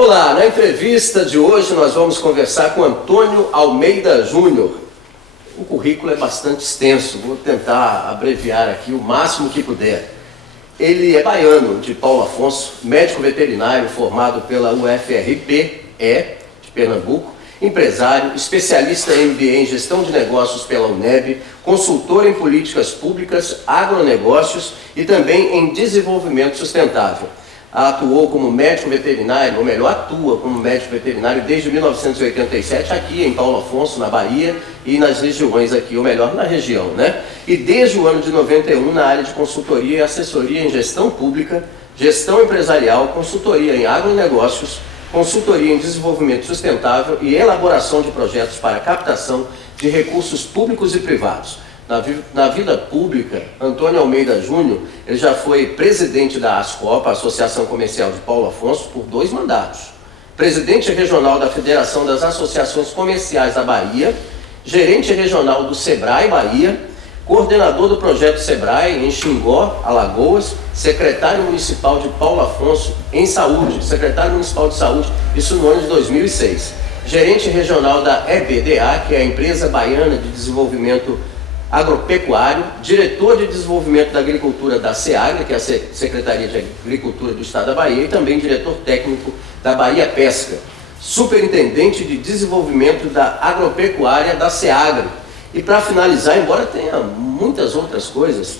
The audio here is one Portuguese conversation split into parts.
Olá, na entrevista de hoje nós vamos conversar com Antônio Almeida Júnior. O currículo é bastante extenso, vou tentar abreviar aqui o máximo que puder. Ele é baiano, de Paulo Afonso, médico veterinário formado pela UFRPE, de Pernambuco, empresário, especialista em MBA em gestão de negócios pela UNEB, consultor em políticas públicas, agronegócios e também em desenvolvimento sustentável. Atuou como médico veterinário, ou melhor, atua como médico veterinário desde 1987 aqui em Paulo Afonso, na Bahia, e nas regiões aqui, ou melhor, na região, né? E desde o ano de 91 na área de consultoria e assessoria em gestão pública, gestão empresarial, consultoria em agronegócios, consultoria em desenvolvimento sustentável e elaboração de projetos para captação de recursos públicos e privados. Na vida pública, Antônio Almeida Júnior, ele já foi presidente da Ascopa, Associação Comercial de Paulo Afonso, por 2 mandatos. Presidente regional da Federação das Associações Comerciais da Bahia, gerente regional do Sebrae Bahia, coordenador do projeto Sebrae em Xingó, Alagoas, secretário municipal de Paulo Afonso em Saúde, secretário municipal de Saúde, isso no ano de 2006. Gerente regional da EBDA, que é a Empresa Baiana de Desenvolvimento Agropecuário, diretor de desenvolvimento da agricultura da SEAGRA, que é a Secretaria de Agricultura do Estado da Bahia, e também diretor técnico da Bahia Pesca, superintendente de desenvolvimento da agropecuária da SEAGRA. E para finalizar, embora tenham muitas outras coisas,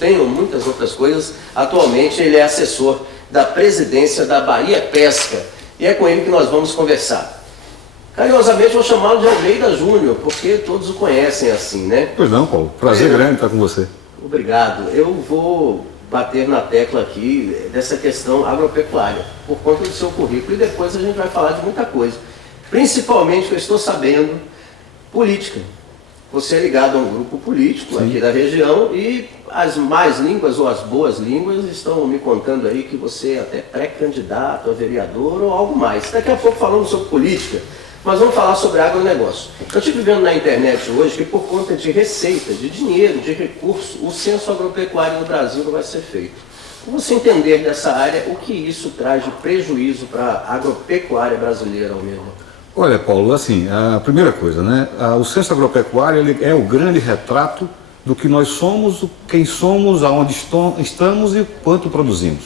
atualmente ele é assessor da presidência da Bahia Pesca, e é com ele que nós vamos conversar. Carinhosamente vou chamá-lo de Almeida Júnior, porque todos o conhecem assim, né? Pois não, Paulo. Prazer grande estar com você. Obrigado. Eu vou bater na tecla aqui dessa questão agropecuária, por conta do seu currículo, e depois a gente vai falar de muita coisa. Principalmente, que eu estou sabendo, política. Você é ligado a um grupo político aqui da região e as más línguas ou as boas línguas estão me contando aí que você é até pré-candidato a vereador ou algo mais. Daqui a pouco falamos sobre política, mas vamos falar sobre agronegócio. Eu estive vendo na internet hoje que por conta de receita, de dinheiro, de recurso, o censo agropecuário no Brasil não vai ser feito. Como você entender dessa área, o que isso traz de prejuízo para a agropecuária brasileira, Almeida? Olha, Paulo, assim, a primeira coisa, né? O censo agropecuário ele é o grande retrato do que nós somos, quem somos, aonde estamos e quanto produzimos.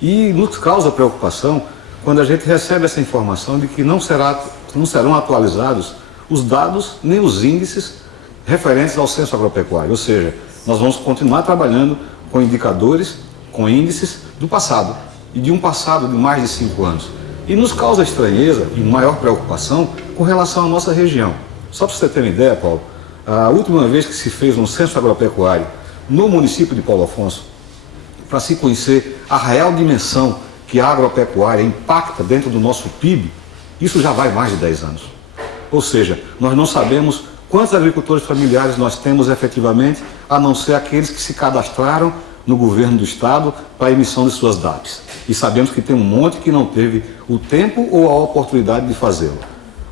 E nos causa preocupação quando a gente recebe essa informação de que não serão atualizados os dados nem os índices referentes ao censo agropecuário. Ou seja, nós vamos continuar trabalhando com indicadores, com índices do passado, e de um passado de mais de 5 anos. E nos causa estranheza e maior preocupação com relação à nossa região. Só para você ter uma ideia, Paulo, a última vez que se fez um censo agropecuário no município de Paulo Afonso, para se conhecer a real dimensão que a agropecuária impacta dentro do nosso PIB, isso já vai mais de 10 anos. Ou seja, nós não sabemos quantos agricultores familiares nós temos efetivamente, a não ser aqueles que se cadastraram no governo do estado para a emissão de suas DAPs. E sabemos que tem um monte que não teve o tempo ou a oportunidade de fazê-lo.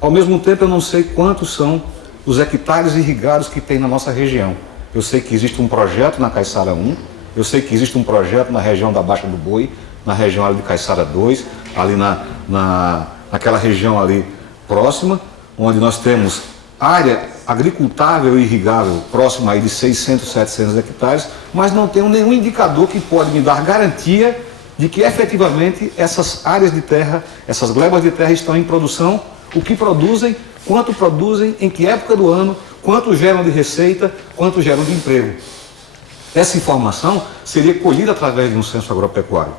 Ao mesmo tempo, eu não sei quantos são os hectares irrigados que tem na nossa região. Eu sei que existe um projeto na Caiçara 1, eu sei que existe um projeto na região da Baixa do Boi, na região ali de Caiçara 2, ali naquela região ali próxima, onde nós temos área agricultável e irrigável próxima aí de 600, 700 hectares, mas não tenho nenhum indicador que pode me dar garantia de que efetivamente essas áreas de terra, essas glebas de terra estão em produção, o que produzem, quanto produzem, em que época do ano, quanto geram de receita, quanto geram de emprego. Essa informação seria colhida através de um censo agropecuário.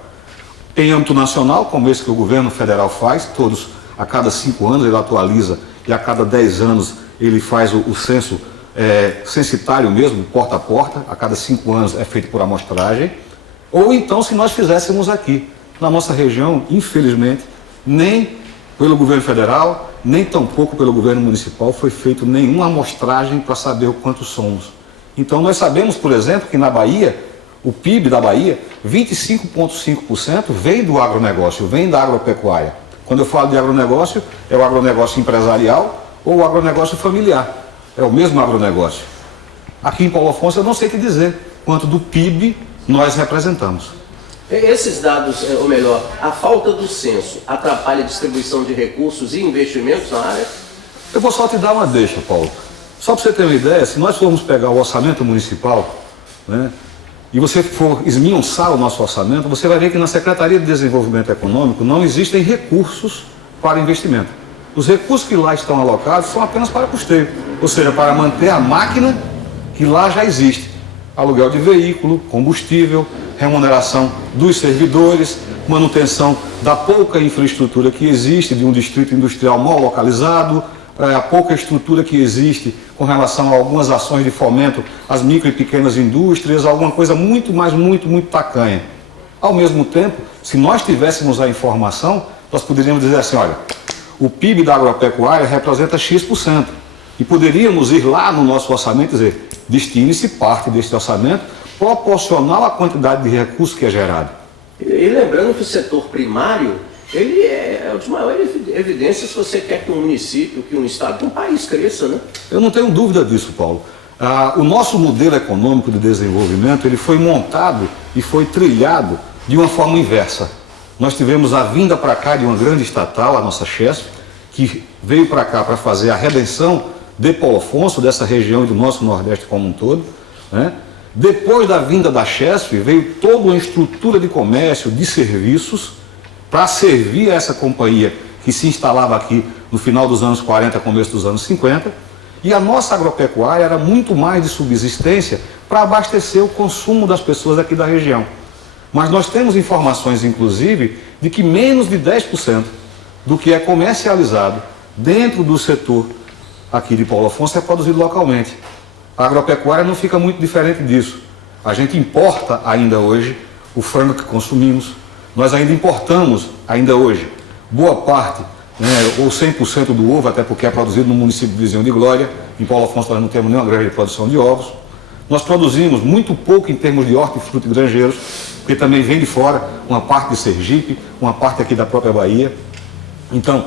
Em âmbito nacional, como esse que o governo federal faz, todos a cada 5 anos ele atualiza e a cada 10 anos ele faz o censo censitário mesmo, porta a porta, a cada 5 anos é feito por amostragem. Ou então, se nós fizéssemos aqui, na nossa região, infelizmente, nem pelo governo federal, nem tampouco pelo governo municipal foi feito nenhuma amostragem para saber o quanto somos. Então, nós sabemos, por exemplo, que na Bahia, o PIB da Bahia, 25,5% vem do agronegócio, vem da agropecuária. Quando eu falo de agronegócio, é o agronegócio empresarial ou o agronegócio familiar. É o mesmo agronegócio. Aqui em Paulo Afonso, eu não sei te dizer quanto do PIB nós representamos. Esses dados, ou melhor, a falta do censo atrapalha a distribuição de recursos e investimentos na área? Eu vou só te dar uma deixa, Paulo. Só para você ter uma ideia, se nós formos pegar o orçamento municipal, né, e você for esmiuçar o nosso orçamento, você vai ver que na Secretaria de Desenvolvimento Econômico não existem recursos para investimento. Os recursos que lá estão alocados são apenas para custeio, ou seja, para manter a máquina que lá já existe. Aluguel de veículo, combustível, remuneração dos servidores, manutenção da pouca infraestrutura que existe de um distrito industrial mal localizado, a pouca estrutura que existe com relação a algumas ações de fomento às micro e pequenas indústrias, alguma coisa muito tacanha. Ao mesmo tempo, se nós tivéssemos a informação, nós poderíamos dizer assim, olha, o PIB da agropecuária representa X%, e poderíamos ir lá no nosso orçamento e dizer, destine-se parte deste orçamento proporcional à quantidade de recursos que é gerado. E lembrando que o setor primário, ele é de maior evidência se você quer que um município, que um estado, que um país cresça, né? Eu não tenho dúvida disso, Paulo. O nosso modelo econômico de desenvolvimento, ele foi montado e foi trilhado de uma forma inversa. Nós tivemos a vinda para cá de uma grande estatal, a nossa Chesf, que veio para cá para fazer a redenção de Paulo Afonso, dessa região e do nosso Nordeste como um todo, né? Depois da vinda da Chesf, veio toda uma estrutura de comércio, de serviços, para servir a essa companhia que se instalava aqui no final dos anos 40, começo dos anos 50, e a nossa agropecuária era muito mais de subsistência para abastecer o consumo das pessoas aqui da região. Mas nós temos informações, inclusive, de que menos de 10% do que é comercializado dentro do setor aqui de Paulo Afonso é produzido localmente. A agropecuária não fica muito diferente disso. A gente importa ainda hoje o frango que consumimos, nós ainda importamos ainda hoje boa parte, né, ou 100% do ovo, até porque é produzido no município vizinho de Glória. Em Paulo Afonso nós não temos nenhuma grande produção de ovos. Nós produzimos muito pouco em termos de hortifruti e granjeiros, porque também vem de fora, uma parte de Sergipe, uma parte aqui da própria Bahia. Então,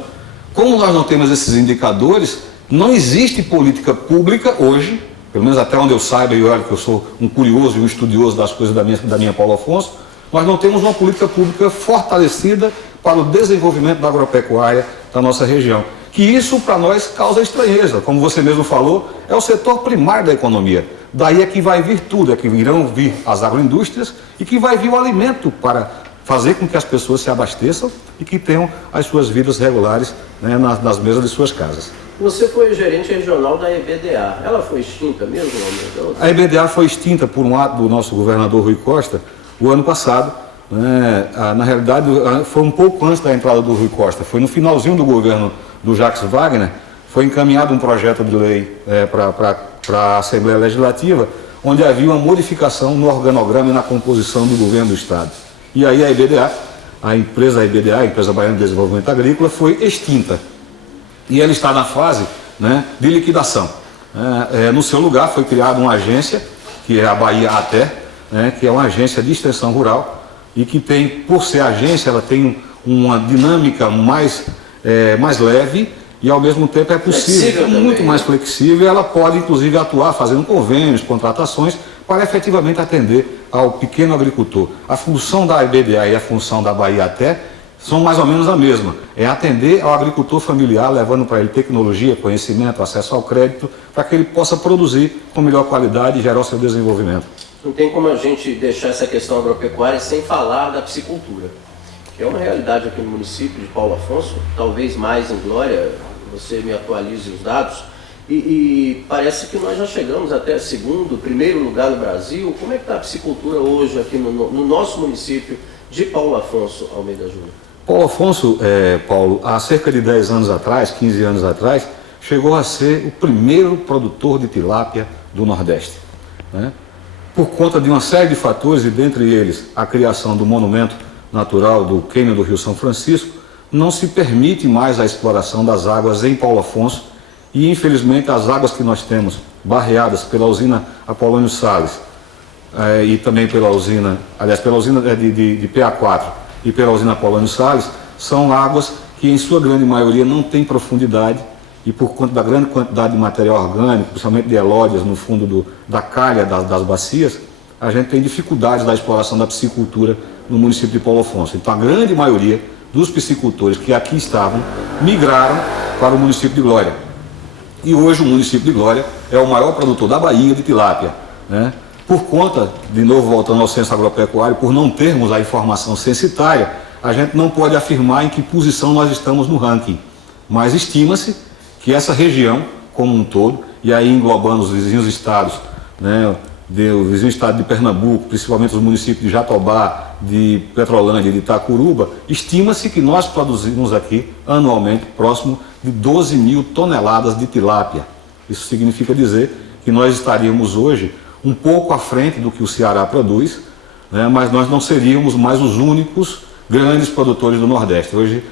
como nós não temos esses indicadores, não existe política pública hoje, pelo menos até onde eu saiba, e olha que eu sou um curioso e um estudioso das coisas da minha Paulo Afonso, nós não temos uma política pública fortalecida para o desenvolvimento da agropecuária da nossa região. Que isso para nós causa estranheza, como você mesmo falou, é o setor primário da economia. Daí é que vai vir tudo, é que irão vir as agroindústrias e que vai vir o alimento para fazer com que as pessoas se abasteçam e que tenham as suas vidas regulares, né, nas mesas de suas casas. Você foi gerente regional da EBDA. Ela foi extinta mesmo? A EBDA foi extinta por um ato do nosso governador Rui Costa o ano passado. Né? Na realidade, foi um pouco antes da entrada do Rui Costa. Foi no finalzinho do governo do Jacques Wagner, foi encaminhado um projeto de lei para a Assembleia Legislativa, onde havia uma modificação no organograma e na composição do governo do Estado. E aí a EBDA, a empresa Baiana de Desenvolvimento Agrícola, foi extinta. E ela está na fase, né, de liquidação. No seu lugar foi criada uma agência, que é a Bahia Até, né, que é uma agência de extensão rural e que tem, por ser agência, ela tem uma dinâmica mais leve e ao mesmo tempo é possível, muito mais flexível. Ela pode inclusive atuar fazendo convênios, contratações para efetivamente atender ao pequeno agricultor. A função da EBDA e a função da Bahia Até são mais ou menos a mesma, é atender ao agricultor familiar, levando para ele tecnologia, conhecimento, acesso ao crédito, para que ele possa produzir com melhor qualidade e gerar o seu desenvolvimento. Não tem como a gente deixar essa questão agropecuária sem falar da piscicultura, que é uma realidade aqui no município de Paulo Afonso, talvez mais em Glória, você me atualize os dados, e parece que nós já chegamos até segundo, primeiro lugar no Brasil. Como é que está a piscicultura hoje aqui no nosso município de Paulo Afonso Almeida Júnior? Paulo Afonso, Paulo, há cerca de 10 anos atrás, 15 anos atrás, chegou a ser o primeiro produtor de tilápia do Nordeste, né? Por conta de uma série de fatores, e dentre eles a criação do monumento natural do cânion do Rio São Francisco, não se permite mais a exploração das águas em Paulo Afonso e, infelizmente, as águas que nós temos barreadas pela usina Apolônio Salles e também pela usina de PA4 e pela usina Apolônio Salles, são águas que, em sua grande maioria, não têm profundidade e, por conta da grande quantidade de material orgânico, principalmente de elódias no fundo da calha das bacias, a gente tem dificuldades da exploração da piscicultura no município de Paulo Afonso. Então a grande maioria dos piscicultores que aqui estavam migraram para o município de Glória. E hoje o município de Glória é o maior produtor da Bahia de tilápia, né? Por conta, de novo voltando ao censo agropecuário, por não termos a informação censitária, a gente não pode afirmar em que posição nós estamos no ranking. Mas estima-se que essa região como um todo, e aí englobando os vizinhos estados, né, o vizinho estado de Pernambuco, principalmente os municípios de Jatobá, de Petrolândia e de Itacuruba, estima-se que nós produzimos aqui anualmente próximo de 12 mil toneladas de tilápia. Isso significa dizer que nós estaríamos hoje um pouco à frente do que o Ceará produz, né, mas nós não seríamos mais os únicos grandes produtores do Nordeste. Hoje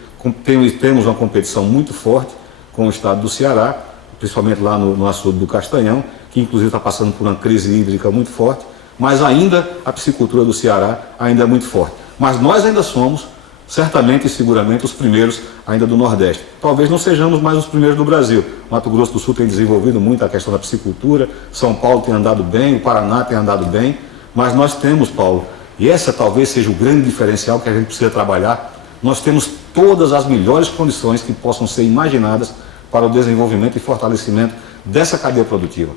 temos uma competição muito forte com o estado do Ceará, principalmente lá no açude do Castanhão, que inclusive está passando por uma crise hídrica muito forte, mas ainda a piscicultura do Ceará ainda é muito forte. Mas nós ainda somos, certamente e seguramente, os primeiros ainda do Nordeste. Talvez não sejamos mais os primeiros do Brasil. Mato Grosso do Sul tem desenvolvido muito a questão da piscicultura, São Paulo tem andado bem, o Paraná tem andado bem, mas nós temos, Paulo, e essa talvez seja o grande diferencial que a gente precisa trabalhar, nós temos todas as melhores condições que possam ser imaginadas para o desenvolvimento e fortalecimento dessa cadeia produtiva.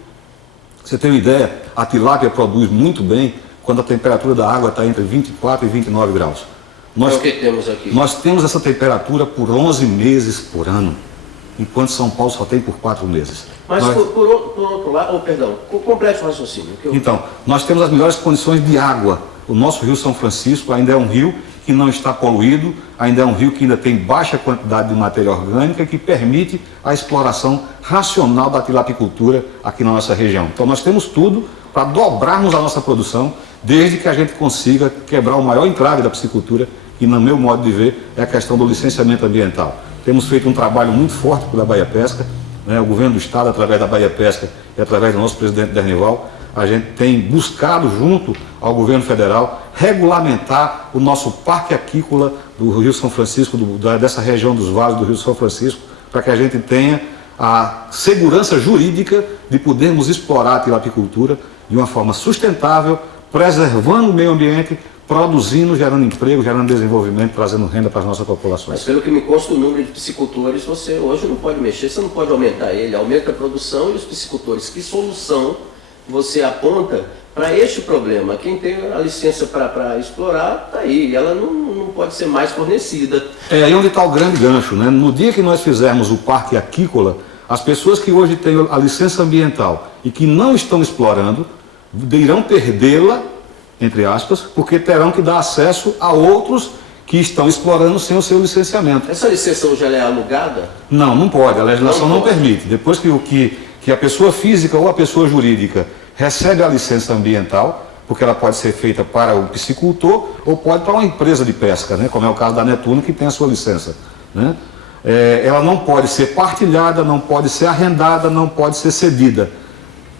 Você tem uma ideia, a tilápia produz muito bem quando a temperatura da água está entre 24 e 29 graus. É o que temos aqui. Nós temos essa temperatura por 11 meses por ano, enquanto São Paulo só tem por 4 meses. Mas por outro lado, complete o raciocínio. Então, nós temos as melhores condições de água. O nosso Rio São Francisco ainda é um rio que não está poluído, ainda é um rio que ainda tem baixa quantidade de matéria orgânica que permite a exploração racional da tilapicultura aqui na nossa região. Então nós temos tudo para dobrarmos a nossa produção, desde que a gente consiga quebrar o maior entrave da piscicultura, que no meu modo de ver é a questão do licenciamento ambiental. Temos feito um trabalho muito forte pela Bahia Pesca, né? O governo do estado, através da Bahia Pesca e através do nosso presidente Dernival, a gente tem buscado, junto ao governo federal, regulamentar o nosso parque aquícola do Rio São Francisco, dessa região dos vales do Rio São Francisco, para que a gente tenha a segurança jurídica de podermos explorar a tilapicultura de uma forma sustentável, preservando o meio ambiente, produzindo, gerando emprego, gerando desenvolvimento, trazendo renda para as nossas populações. Mas pelo que me consta, o número de piscicultores, você hoje não pode mexer, você não pode aumentar ele, aumenta a produção e os piscicultores. Que solução você aponta para este problema? Quem tem a licença para explorar está aí, e ela não pode ser mais fornecida. É aí onde está o grande gancho, né? No dia que nós fizermos o parque aquícola, as pessoas que hoje têm a licença ambiental e que não estão explorando, irão perdê-la, entre aspas, porque terão que dar acesso a outros que estão explorando sem o seu licenciamento. Essa licença hoje ela é alugada? Não, não pode, a legislação não permite. Depois que a pessoa física ou a pessoa jurídica recebe a licença ambiental, porque ela pode ser feita para o piscicultor ou pode para uma empresa de pesca, né? Como é o caso da Netuno, que tem a sua licença, né? Ela não pode ser partilhada, não pode ser arrendada, não pode ser cedida.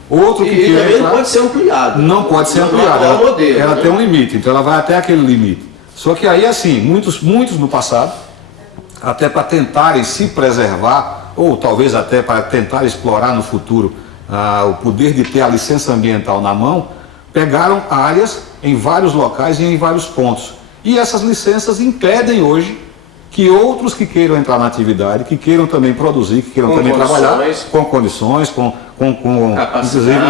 Outro que também não pode ser ampliado. Não pode ser ampliada. Ela tem um limite, então ela vai até aquele limite. Só que aí, assim, muitos no passado, até para tentarem se preservar, ou talvez até para tentar explorar no futuro o poder de ter a licença ambiental na mão, pegaram áreas em vários locais e em vários pontos. E essas licenças impedem hoje que outros que queiram entrar na atividade, que queiram também produzir, que queiram também trabalhar com condições,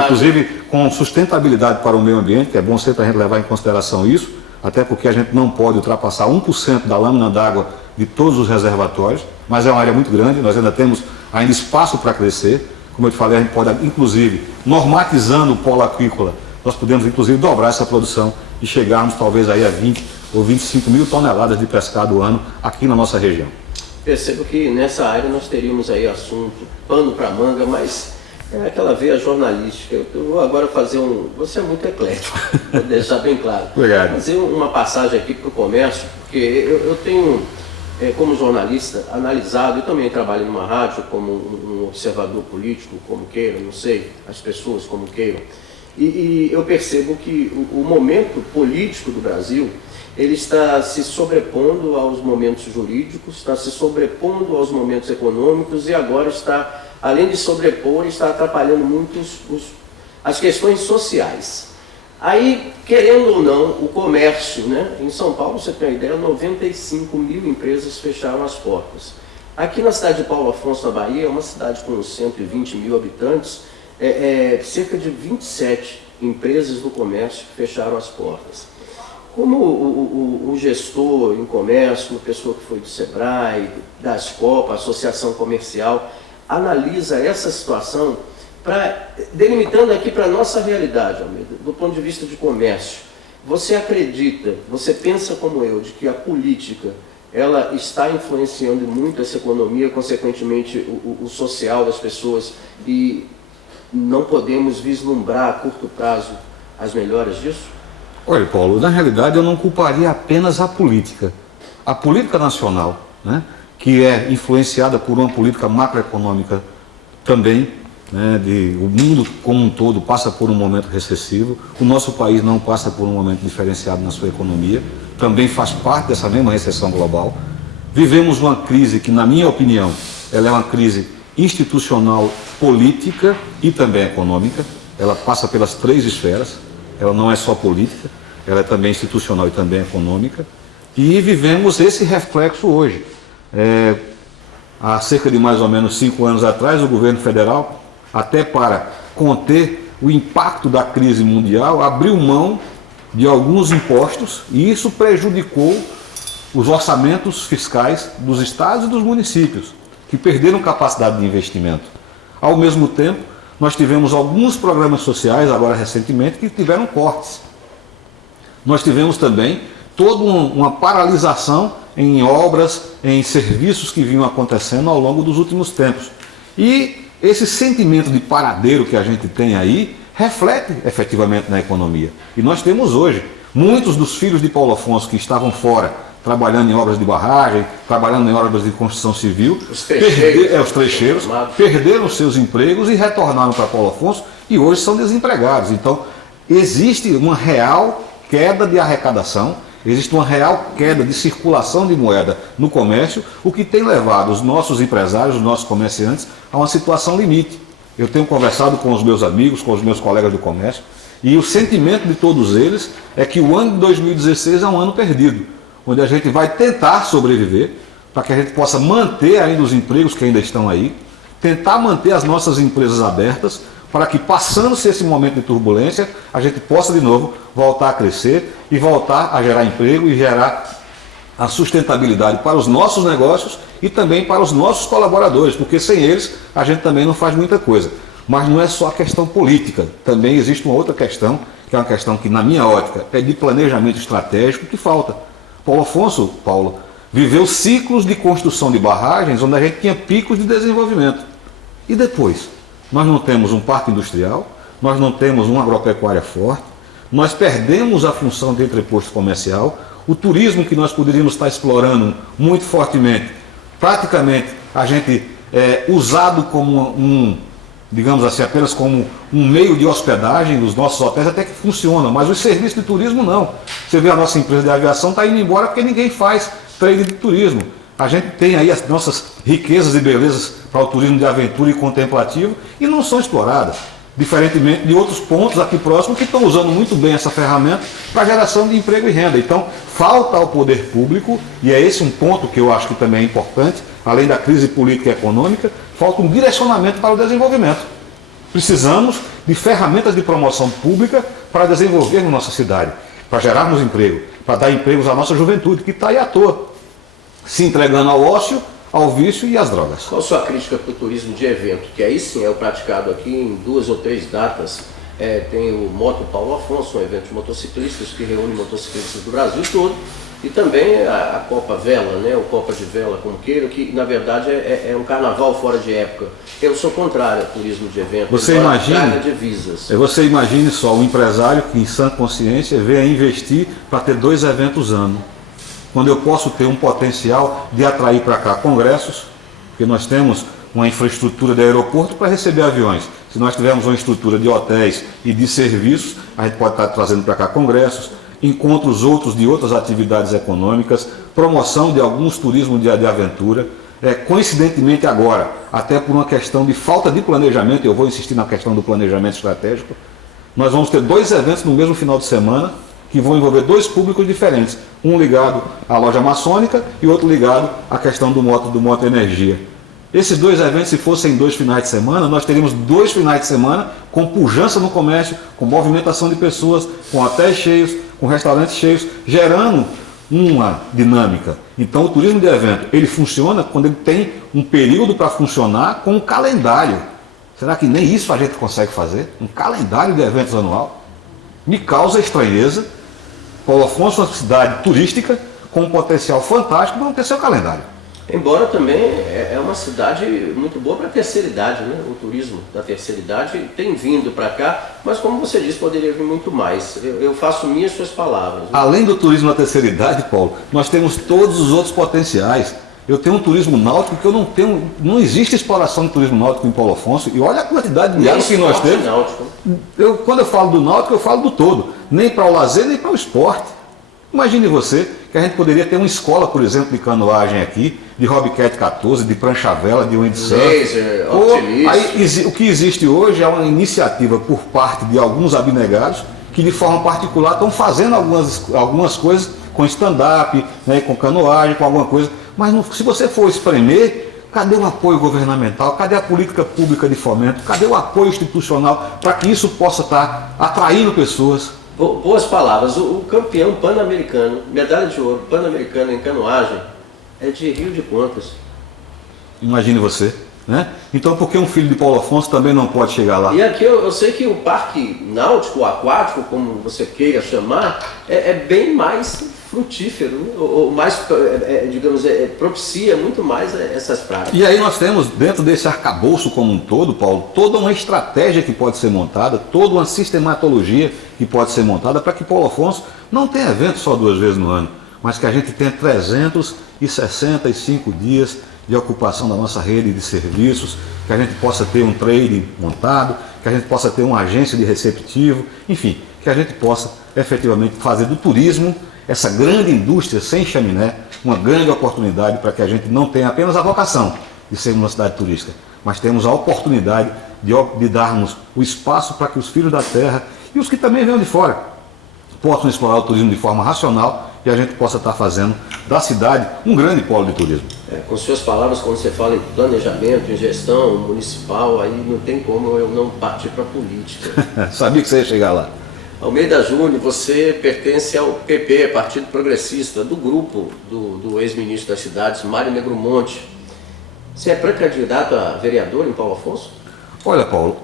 inclusive com sustentabilidade para o meio ambiente, que é bom sempre a gente levar em consideração isso, até porque a gente não pode ultrapassar 1% da lâmina d'água de todos os reservatórios, mas é uma área muito grande, nós ainda temos espaço para crescer. Como eu te falei, a gente pode, inclusive, normatizando o polo aquícola, nós podemos, inclusive, dobrar essa produção e chegarmos, talvez, aí a 20 ou 25 mil toneladas de pescado ano aqui na nossa região. Percebo que nessa área nós teríamos aí assunto, pano para manga, mas é aquela veia jornalística. Eu vou agora fazer Você é muito eclético, vou deixar bem claro. Obrigado. Fazer uma passagem aqui para o comércio, porque eu tenho, como jornalista, analisado, eu também trabalho numa rádio como um observador político, como queiram, não sei, as pessoas como queiram, e eu percebo que o momento político do Brasil, ele está se sobrepondo aos momentos jurídicos, está se sobrepondo aos momentos econômicos e agora está, além de sobrepor, está atrapalhando muito as questões sociais. Aí, querendo ou não, o comércio, né? Em São Paulo, você tem uma ideia, 95 mil empresas fecharam as portas. Aqui na cidade de Paulo Afonso, na Bahia, é uma cidade com 120 mil habitantes, cerca de 27 empresas do comércio fecharam as portas. Como o gestor em comércio, uma pessoa que foi do Sebrae, da Ascopa, Associação Comercial, analisa essa situação, delimitando aqui para a nossa realidade, Almeida, do ponto de vista de comércio, você acredita, você pensa como eu, de que a política ela está influenciando muito essa economia, consequentemente o social das pessoas, e não podemos vislumbrar a curto prazo as melhoras disso? Olha, Paulo, na realidade eu não culparia apenas a política. A política nacional, né, que é influenciada por uma política macroeconômica também, né, o mundo como um todo passa por um momento recessivo, o nosso país não passa por um momento diferenciado na sua economia, também faz parte dessa mesma recessão global. Vivemos uma crise que, na minha opinião, ela é uma crise institucional, política e também econômica. Ela passa pelas três esferas, ela não é só política, ela é também institucional e também econômica. E vivemos esse reflexo hoje. Há cerca de mais ou menos 5 anos atrás, o governo federal, até para conter o impacto da crise mundial, abriu mão de alguns impostos e isso prejudicou os orçamentos fiscais dos estados e dos municípios, que perderam capacidade de investimento. Ao mesmo tempo, nós tivemos alguns programas sociais, agora recentemente, que tiveram cortes. Nós tivemos também toda uma paralisação em obras, em serviços que vinham acontecendo ao longo dos últimos tempos. E esse sentimento de paradeiro que a gente tem aí reflete efetivamente na economia. E nós temos hoje muitos dos filhos de Paulo Afonso que estavam fora, trabalhando em obras de barragem, trabalhando em obras de construção civil, os trecheiros, perderam seus empregos e retornaram para Paulo Afonso e hoje são desempregados. Então, existe uma real queda de arrecadação, existe uma real queda de circulação de moeda no comércio, o que tem levado os nossos empresários, os nossos comerciantes, a uma situação limite. Eu tenho conversado com os meus amigos, com os meus colegas do comércio, e o sentimento de todos eles é que o ano de 2016 é um ano perdido, onde a gente vai tentar sobreviver, para que a gente possa manter ainda os empregos que ainda estão aí, tentar manter as nossas empresas abertas, para que, passando-se esse momento de turbulência, a gente possa de novo voltar a crescer e voltar a gerar emprego e gerar a sustentabilidade para os nossos negócios e também para os nossos colaboradores, porque sem eles a gente também não faz muita coisa. Mas não é só a questão política, também existe uma outra questão, que é uma questão que, na minha ótica, é de planejamento estratégico que falta. Paulo Afonso, viveu ciclos de construção de barragens onde a gente tinha picos de desenvolvimento. E depois? Nós não temos um parque industrial, nós não temos uma agropecuária forte, nós perdemos a função de entreposto comercial, o turismo que nós poderíamos estar explorando muito fortemente, praticamente a gente usado como digamos assim, apenas como um meio de hospedagem nos nossos hotéis, até que funciona, mas os serviços de turismo não. Você vê a nossa empresa de aviação está indo embora porque ninguém faz trade de turismo. A gente tem aí as nossas riquezas e belezas para o turismo de aventura e contemplativo e não são exploradas, diferentemente de outros pontos aqui próximos que estão usando muito bem essa ferramenta para geração de emprego e renda. Então, falta ao poder público, e é esse um ponto que eu acho que também é importante, além da crise política e econômica, falta um direcionamento para o desenvolvimento. Precisamos de ferramentas de promoção pública para desenvolver nossa cidade, para gerarmos emprego, para dar empregos à nossa juventude, que está aí à toa, se entregando ao ócio, ao vício e às drogas. Qual a sua crítica para o turismo de evento, que aí sim é o praticado aqui em 2 ou 3 datas? Tem o Moto Paulo Afonso, um evento de motociclistas que reúne motociclistas do Brasil todo, e também a Copa Vela, né? O Copa de Vela, como queira, que na verdade é um carnaval fora de época. Eu sou contrário ao turismo de evento. Você imagine só um empresário que em sã consciência venha investir para ter 2 eventos ano, quando eu posso ter um potencial de atrair para cá congressos, porque nós temos uma infraestrutura de aeroporto para receber aviões. Se nós tivermos uma estrutura de hotéis e de serviços, a gente pode estar trazendo para cá congressos, encontros outros de outras atividades econômicas, promoção de alguns turismos de aventura. Coincidentemente agora, até por uma questão de falta de planejamento, eu vou insistir na questão do planejamento estratégico, Nós vamos ter 2 eventos no mesmo final de semana, que vão envolver 2 públicos diferentes, um ligado à loja maçônica e outro ligado à questão do Moto Energia. Esses 2 eventos, se fossem 2 finais de semana, nós teríamos 2 finais de semana com pujança no comércio, com movimentação de pessoas, com hotéis cheios, com restaurantes cheios, gerando uma dinâmica. Então o turismo de evento, ele funciona quando ele tem um período para funcionar com um calendário. Será que nem isso a gente consegue fazer? Um calendário de eventos anual? Me causa estranheza. Paulo Afonso é uma cidade turística com um potencial fantástico para não ter seu calendário. Embora também é uma cidade muito boa para a terceira idade, né? O turismo da terceira idade tem vindo para cá, mas como você disse, poderia vir muito mais. Eu faço minhas suas palavras. Né? Além do turismo da terceira idade, Paulo, nós temos todos os outros potenciais. Eu tenho um turismo náutico que eu não tenho, não existe exploração de turismo náutico em Paulo Afonso, e olha a quantidade de água que nós temos. Quando eu falo do náutico, eu falo do todo, nem para o lazer, nem para o esporte. Imagine você que a gente poderia ter uma escola, por exemplo, de canoagem aqui, de Hobcat 14, de prancha-vela, de windsurf. Laser, o que existe hoje é uma iniciativa por parte de alguns abnegados que de forma particular estão fazendo algumas coisas com stand-up, né, com canoagem, com alguma coisa. Mas se você for espremer, cadê o apoio governamental? Cadê a política pública de fomento? Cadê o apoio institucional para que isso possa estar atraindo pessoas? Boas palavras. O campeão pan-americano, medalha de ouro pan-americano em canoagem, é de Rio de Contas. Imagine você, né? Então por que um filho de Paulo Afonso também não pode chegar lá? E aqui eu sei que o parque náutico, aquático, como você queira chamar, é bem mais frutífero, né? Ou mais, digamos, propicia muito mais essas práticas. E aí nós temos dentro desse arcabouço como um todo, Paulo, toda uma estratégia que pode ser montada, toda uma sistematologia que pode ser montada para que Paulo Afonso não tenha evento só 2 vezes no ano, mas que a gente tenha 365 dias de ocupação da nossa rede de serviços, que a gente possa ter um trading montado, que a gente possa ter uma agência de receptivo, enfim, que a gente possa efetivamente fazer do turismo essa grande indústria sem chaminé, uma grande oportunidade para que a gente não tenha apenas a vocação de ser uma cidade turística, mas temos a oportunidade de darmos o espaço para que os filhos da terra e os que também venham de fora possam explorar o turismo de forma racional e a gente possa estar fazendo da cidade um grande polo de turismo. Com suas palavras, quando você fala em planejamento, em gestão municipal, aí não tem como eu não partir para a política. Sabia que você ia chegar lá. Almeida Júnior, você pertence ao PP, Partido Progressista, do grupo do ex-ministro das cidades, Mário Negromonte. Você é pré-candidato a vereador em Paulo Afonso? Olha, Paulo,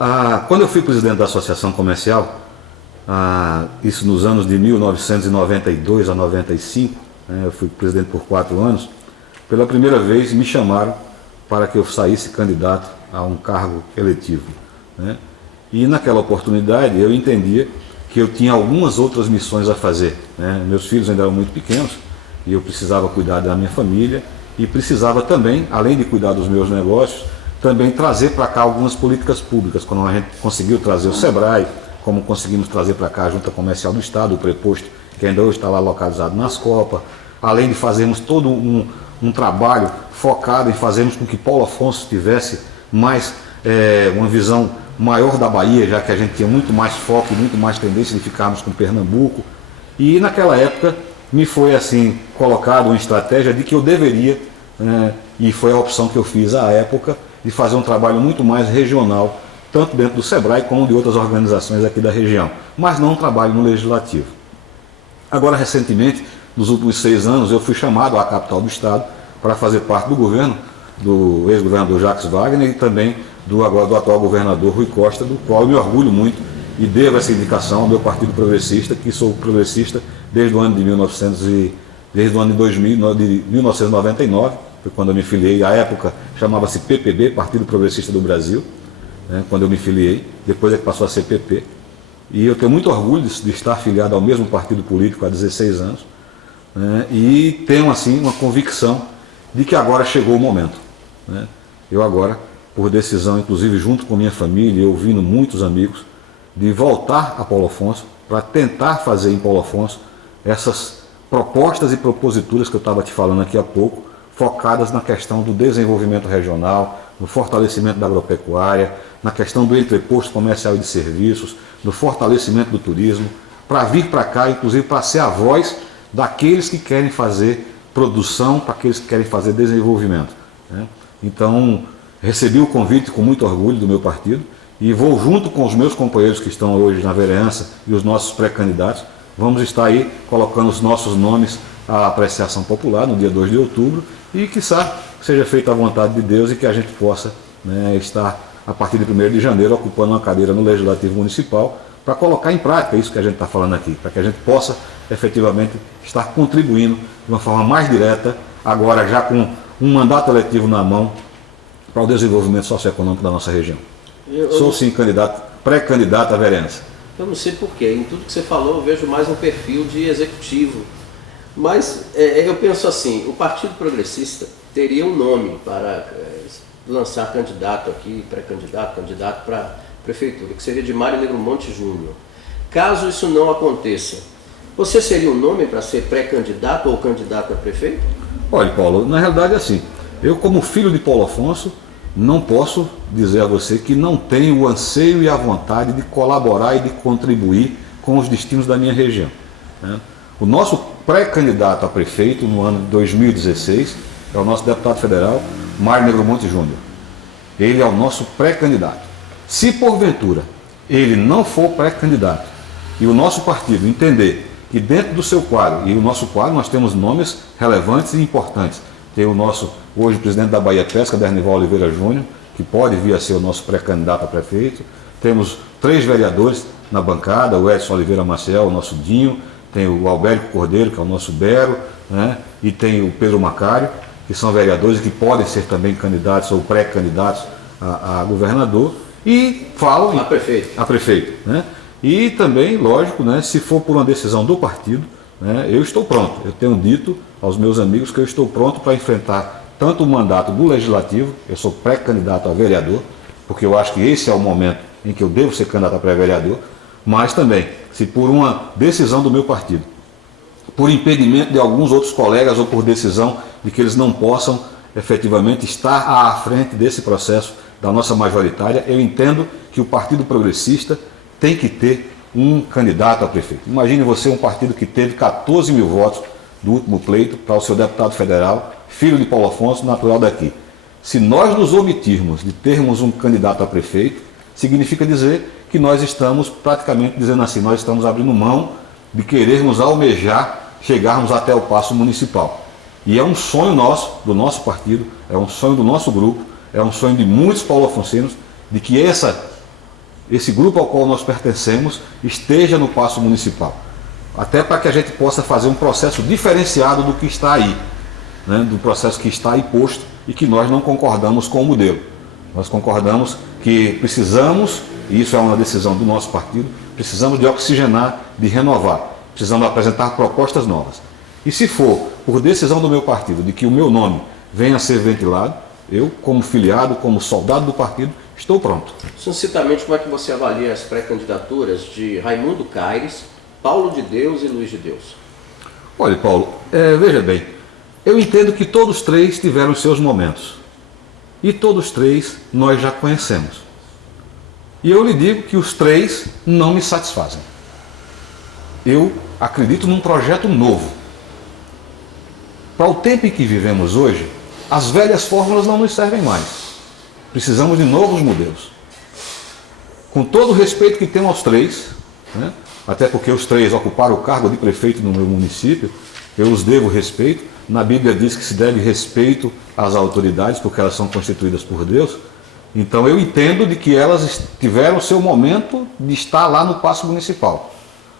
quando eu fui presidente da Associação Comercial, isso nos anos de 1992 a 95, né, eu fui presidente por 4 anos, pela primeira vez me chamaram para que eu saísse candidato a um cargo eletivo, né? E naquela oportunidade eu entendia que eu tinha algumas outras missões a fazer, né? Meus filhos ainda eram muito pequenos e eu precisava cuidar da minha família e precisava também, além de cuidar dos meus negócios, também trazer para cá algumas políticas públicas, quando a gente conseguiu trazer o SEBRAE, como conseguimos trazer para cá a Junta Comercial do Estado, o preposto, que ainda hoje está lá localizado nas Copas, além de fazermos todo um trabalho focado em fazermos com que Paulo Afonso tivesse mais uma visão maior da Bahia, já que a gente tinha muito mais foco e muito mais tendência de ficarmos com Pernambuco. E naquela época me foi assim colocado uma estratégia de que eu deveria, e foi a opção que eu fiz à época, de fazer um trabalho muito mais regional, tanto dentro do SEBRAE como de outras organizações aqui da região, mas não um trabalho no legislativo. Agora, recentemente, nos últimos 6 anos, eu fui chamado à capital do estado para fazer parte do governo do ex-governador Jacques Wagner e também do atual governador Rui Costa, do qual eu me orgulho muito e devo essa indicação ao meu Partido Progressista, que sou progressista desde o ano de 1999, foi quando eu me filiei. À época chamava-se PPB, Partido Progressista do Brasil, né, quando eu me filiei, depois é que passou a ser PP. E eu tenho muito orgulho de estar filiado ao mesmo partido político há 16 anos, né, e tenho assim uma convicção de que agora chegou o momento, né? Eu agora, por decisão, inclusive junto com minha família, ouvindo muitos amigos, de voltar a Paulo Afonso para tentar fazer em Paulo Afonso essas propostas e proposituras que eu estava te falando aqui há pouco, focadas na questão do desenvolvimento regional, no fortalecimento da agropecuária, na questão do entreposto comercial e de serviços, no fortalecimento do turismo, para vir para cá, inclusive para ser a voz daqueles que querem fazer produção, para aqueles que querem fazer desenvolvimento, né? Então, recebi o convite com muito orgulho do meu partido e vou junto com os meus companheiros que estão hoje na vereança e os nossos pré-candidatos, vamos estar aí colocando os nossos nomes à apreciação popular no dia 2 de outubro e, quiçá, seja feita a vontade de Deus e que a gente possa, né, estar, a partir de 1º de janeiro, ocupando uma cadeira no Legislativo Municipal para colocar em prática isso que a gente está falando aqui, para que a gente possa efetivamente estar contribuindo de uma forma mais direta, agora já com um mandato eletivo na mão, para o desenvolvimento socioeconômico da nossa região. Sou sim pré-candidato à vereança. Eu não sei porquê, em tudo que você falou eu vejo mais um perfil de executivo. Mas eu penso assim, o Partido Progressista teria um nome para lançar candidato aqui, pré-candidato, candidato para a prefeitura, que seria de Mário Negromonte Júnior. Caso isso não aconteça, você seria um nome para ser pré-candidato ou candidato a prefeito? Olha, Paulo, na realidade é assim, eu como filho de Paulo Afonso, não posso dizer a você que não tenho o anseio e a vontade de colaborar e de contribuir com os destinos da minha região, né? O nosso pré-candidato a prefeito no ano de 2016 é o nosso deputado federal, Mário Negromonte Júnior. Ele é o nosso pré-candidato. Se porventura ele não for pré-candidato e o nosso partido entender que dentro do seu quadro, e o nosso quadro nós temos nomes relevantes e importantes, tem o nosso, hoje, presidente da Bahia Pesca, Dernival Oliveira Júnior, que pode vir a ser o nosso pré-candidato a prefeito. Temos 3 vereadores na bancada, o Edson Oliveira Maciel, o nosso Dinho, tem o Albérico Cordeiro, que é o nosso Bero, né? E tem o Pedro Macário, que são vereadores e que podem ser também candidatos ou pré-candidatos a governador, e falam a prefeito, né? E também, lógico, né, se for por uma decisão do partido, né, eu estou pronto. Eu tenho dito aos meus amigos que eu estou pronto para enfrentar tanto o mandato do Legislativo, eu sou pré-candidato a vereador, porque eu acho que esse é o momento em que eu devo ser candidato a pré-vereador, mas também, se por uma decisão do meu partido, por impedimento de alguns outros colegas ou por decisão de que eles não possam efetivamente estar à frente desse processo da nossa majoritária, eu entendo que o Partido Progressista tem que ter um candidato a prefeito. Imagine você um partido que teve 14 mil votos do último pleito para o seu deputado federal, filho de Paulo Afonso, natural daqui. Se nós nos omitirmos de termos um candidato a prefeito, significa dizer que nós estamos praticamente dizendo assim, nós estamos abrindo mão de querermos almejar, chegarmos até o paço municipal. E é um sonho nosso, do nosso partido, é um sonho do nosso grupo, é um sonho de muitos paulo-afonsinos, de que esse grupo ao qual nós pertencemos esteja no paço municipal. Até para que a gente possa fazer um processo diferenciado do que está aí, né, do processo que está aí posto e que nós não concordamos com o modelo. Nós concordamos que precisamos, e isso é uma decisão do nosso partido, precisamos de oxigenar, de renovar, precisamos apresentar propostas novas. E se for por decisão do meu partido de que o meu nome venha a ser ventilado, eu, como filiado, como soldado do partido, estou pronto. Sucintamente, como é que você avalia as pré-candidaturas de Raimundo Caires, Paulo de Deus e Luiz de Deus? Olha, Paulo, veja bem, eu entendo que todos 3 tiveram seus momentos. E todos 3 nós já conhecemos. E eu lhe digo que os 3 não me satisfazem. Eu acredito num projeto novo. Para o tempo em que vivemos hoje, as velhas fórmulas não nos servem mais. Precisamos de novos modelos. Com todo o respeito que tenho aos 3, né, até porque os 3 ocuparam o cargo de prefeito no meu município, eu os devo respeito. Na Bíblia diz que se deve respeito às autoridades, porque elas são constituídas por Deus. Então eu entendo de que elas tiveram o seu momento de estar lá no paço municipal.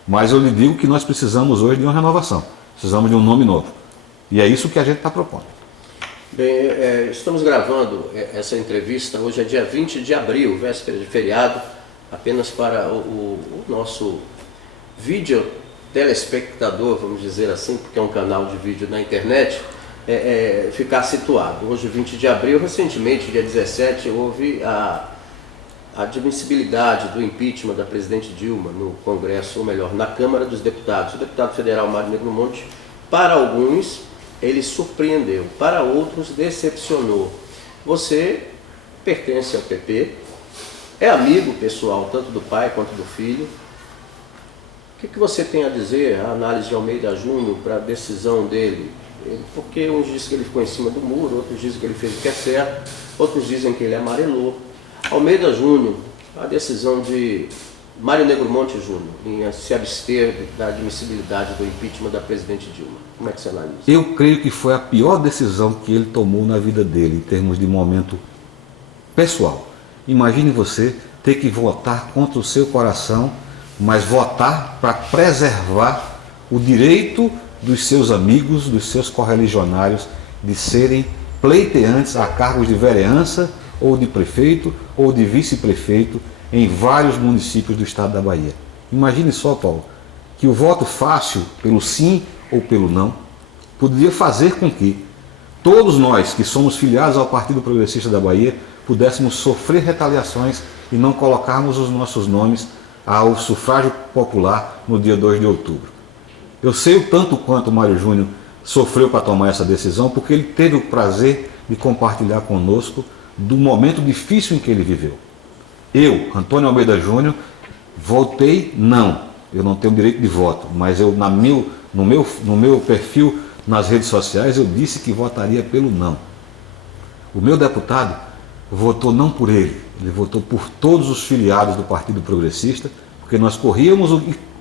Mas eu lhe digo que nós precisamos hoje de uma renovação. Precisamos de um nome novo. E é isso que a gente está propondo. Bem, estamos gravando essa entrevista, hoje é dia 20 de abril, véspera de feriado, apenas para o nosso vídeo telespectador, vamos dizer assim, porque é um canal de vídeo na internet, ficar situado. Hoje, 20 de abril, recentemente, dia 17, houve a admissibilidade do impeachment da presidente Dilma no Congresso, ou melhor, na Câmara dos Deputados. O deputado federal Mário Negromonte, para alguns, ele surpreendeu, para outros decepcionou. Você pertence ao PP, é amigo pessoal tanto do pai quanto do filho. O que você tem a dizer, a análise de Almeida Júnior para a decisão dele? Porque uns dizem que ele ficou em cima do muro, outros dizem que ele fez o que é certo, outros dizem que ele amarelou. Almeida Júnior, a decisão de Mário Negromonte Júnior em se abster da admissibilidade do impeachment da presidente Dilma. Como é que você analisa? Eu creio que foi a pior decisão que ele tomou na vida dele, em termos de momento pessoal. Imagine você ter que votar contra o seu coração, mas votar para preservar o direito dos seus amigos, dos seus correligionários, de serem pleiteantes a cargos de vereança, ou de prefeito, ou de vice-prefeito, em vários municípios do estado da Bahia. Imagine só, Paulo, que o voto fácil, pelo sim ou pelo não, poderia fazer com que todos nós que somos filiados ao Partido Progressista da Bahia pudéssemos sofrer retaliações e não colocarmos os nossos nomes ao sufrágio popular no dia 2 de outubro. Eu sei o tanto quanto o Mário Júnior sofreu para tomar essa decisão, porque ele teve o prazer de compartilhar conosco do momento difícil em que ele viveu. Eu, Antônio Almeida Júnior, votei não. Eu não tenho direito de voto, mas eu no meu perfil nas redes sociais eu disse que votaria pelo não. O meu deputado votou não por ele, ele votou por todos os filiados do Partido Progressista, porque nós corríamos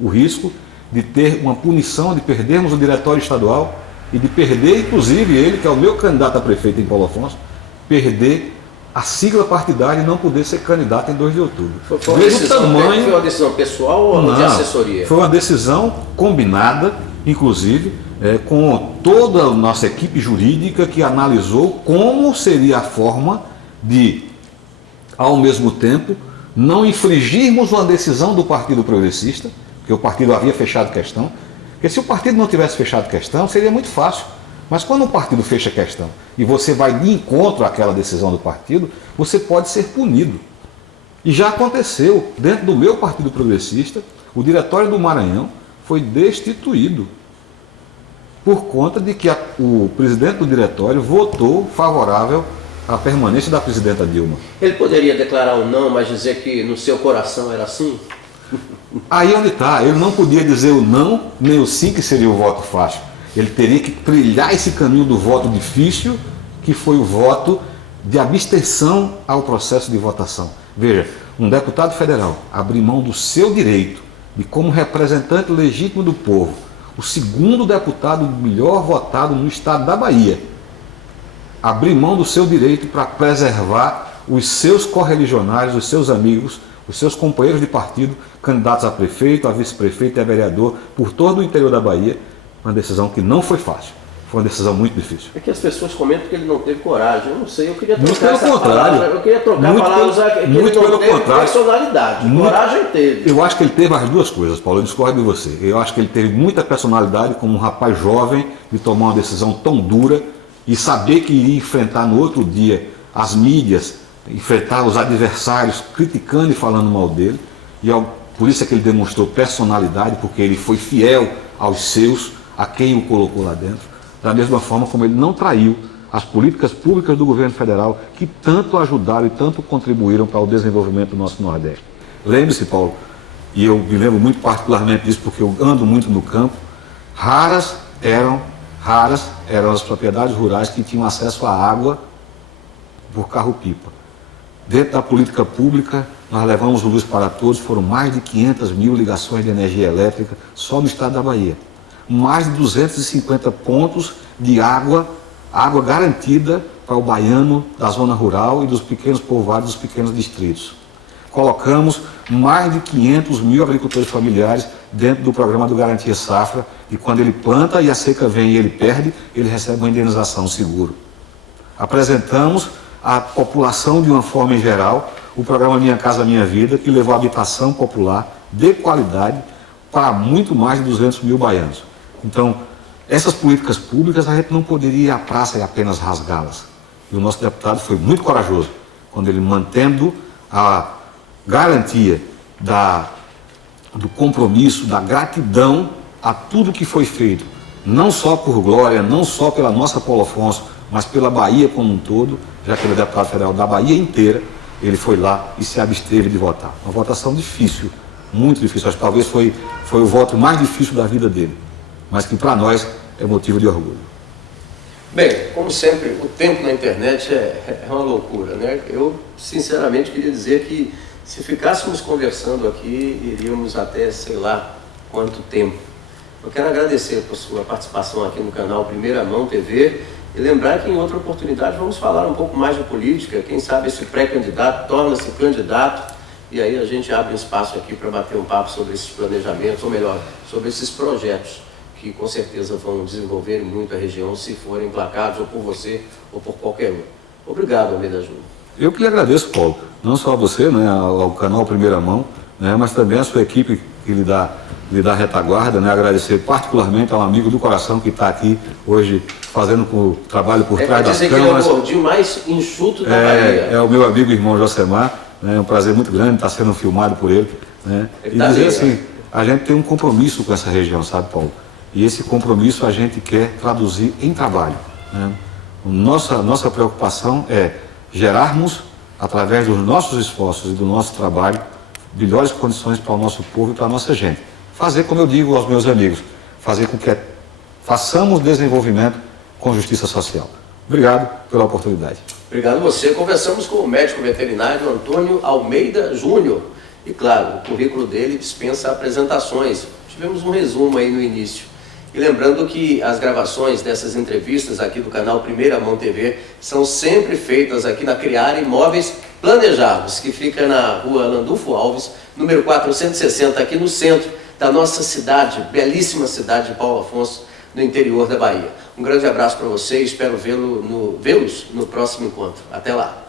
o risco de ter uma punição, de perdermos o diretório estadual e de perder, inclusive, ele, que é o meu candidato a prefeito em Paulo Afonso, perder a sigla partidária e não poder ser candidato em 2 de outubro. Foi uma decisão pessoal ou não, de assessoria? Foi uma decisão combinada, inclusive, com toda a nossa equipe jurídica que analisou como seria a forma de, ao mesmo tempo, não infringirmos uma decisão do Partido Progressista, que o partido havia fechado questão, porque se o partido não tivesse fechado questão, seria muito fácil. Mas quando o partido fecha questão e você vai de encontro àquela decisão do partido, você pode ser punido. E já aconteceu, dentro do meu Partido Progressista, o Diretório do Maranhão foi destituído por conta de que o presidente do diretório votou favorável à permanência da presidenta Dilma. Ele poderia declarar o não, mas dizer que no seu coração era sim? Aí onde está, ele não podia dizer o não, nem o sim, que seria o voto fácil. Ele teria que trilhar esse caminho do voto difícil, que foi o voto de abstenção ao processo de votação. Veja, um deputado federal abrir mão do seu direito de, como representante legítimo do povo, o segundo deputado melhor votado no estado da Bahia, abrir mão do seu direito para preservar os seus correligionários, os seus amigos, os seus companheiros de partido, candidatos a prefeito, a vice-prefeito e a vereador por todo o interior da Bahia. Uma decisão que não foi fácil, foi uma decisão muito difícil. É que as pessoas comentam que ele não teve coragem, eu não sei, eu queria trocar muito pelo essa contrário. palavra, eu queria trocar a palavra, usar que ele não teve personalidade, coragem teve. Eu acho que ele teve as duas coisas, Paulo, eu discordo de você. Eu acho que ele teve muita personalidade como um rapaz jovem de tomar uma decisão tão dura e saber que iria enfrentar no outro dia as mídias, enfrentar os adversários criticando e falando mal dele, e por isso é que ele demonstrou personalidade, porque ele foi fiel aos seus, a quem o colocou lá dentro, da mesma forma como ele não traiu as políticas públicas do governo federal que tanto ajudaram e tanto contribuíram para o desenvolvimento do nosso Nordeste. Lembre-se, Paulo, e eu me lembro muito particularmente disso porque eu ando muito no campo, raras eram as propriedades rurais que tinham acesso à água por carro-pipa. Dentro da política pública, nós levamos luz para todos, foram mais de 500 mil ligações de energia elétrica só no estado da Bahia. Mais de 250 pontos de água garantida para o baiano da zona rural e dos pequenos povoados, dos pequenos distritos. Colocamos mais de 500 mil agricultores familiares dentro do programa do Garantia Safra, e quando ele planta e a seca vem e ele perde, ele recebe uma indenização, um seguro. Apresentamos à população de uma forma em geral o programa Minha Casa Minha Vida, que levou a habitação popular de qualidade para muito mais de 200 mil baianos. Então, essas políticas públicas a gente não poderia ir à praça e apenas rasgá-las. E o nosso deputado foi muito corajoso, quando ele, mantendo a garantia do compromisso, da gratidão a tudo que foi feito não só por Glória, não só pela nossa Paulo Afonso, mas pela Bahia como um todo, já que ele é deputado federal da Bahia inteira, ele foi lá e se absteve de votar. Uma votação difícil, muito difícil, acho que talvez foi o voto mais difícil da vida dele, mas que para nós é motivo de orgulho. Bem, como sempre, o tempo na internet é uma loucura, né? Eu, sinceramente, queria dizer que se ficássemos conversando aqui, iríamos até sei lá quanto tempo. Eu quero agradecer por sua participação aqui no canal Primeira Mão TV e lembrar que em outra oportunidade vamos falar um pouco mais de política. Quem sabe esse pré-candidato torna-se candidato e aí a gente abre um espaço aqui para bater um papo sobre esses planejamentos, ou melhor, sobre esses projetos que com certeza vão desenvolver muito a região se forem emplacados ou por você ou por qualquer um. Obrigado, Almeida Júnior. Eu que lhe agradeço, Paulo, não só a você, né, ao canal Primeira Mão, né, mas também a sua equipe que lhe dá retaguarda, né, agradecer particularmente ao amigo do coração que está aqui hoje fazendo o trabalho por trás das câmeras. Que ele é o gordinho mais enxuto da Bahia. É o meu amigo e irmão Josemar, né, é um prazer muito grande estar sendo filmado por ele. Né, e dizer assim, a gente tem um compromisso com essa região, sabe, Paulo? E esse compromisso a gente quer traduzir em trabalho. Né? Nossa preocupação é gerarmos, através dos nossos esforços e do nosso trabalho, melhores condições para o nosso povo e para a nossa gente. Fazer, como eu digo aos meus amigos, fazer com que façamos desenvolvimento com justiça social. Obrigado pela oportunidade. Obrigado a você. Conversamos com o médico veterinário Antônio Almeida Júnior. E claro, o currículo dele dispensa apresentações. Tivemos um resumo aí no início. E lembrando que as gravações dessas entrevistas aqui do canal Primeira Mão TV são sempre feitas aqui na Criar Imóveis Planejados, que fica na rua Landulfo Alves, número 460, aqui no centro da nossa cidade, belíssima cidade de Paulo Afonso, no interior da Bahia. Um grande abraço para você e espero vê-los no próximo encontro. Até lá!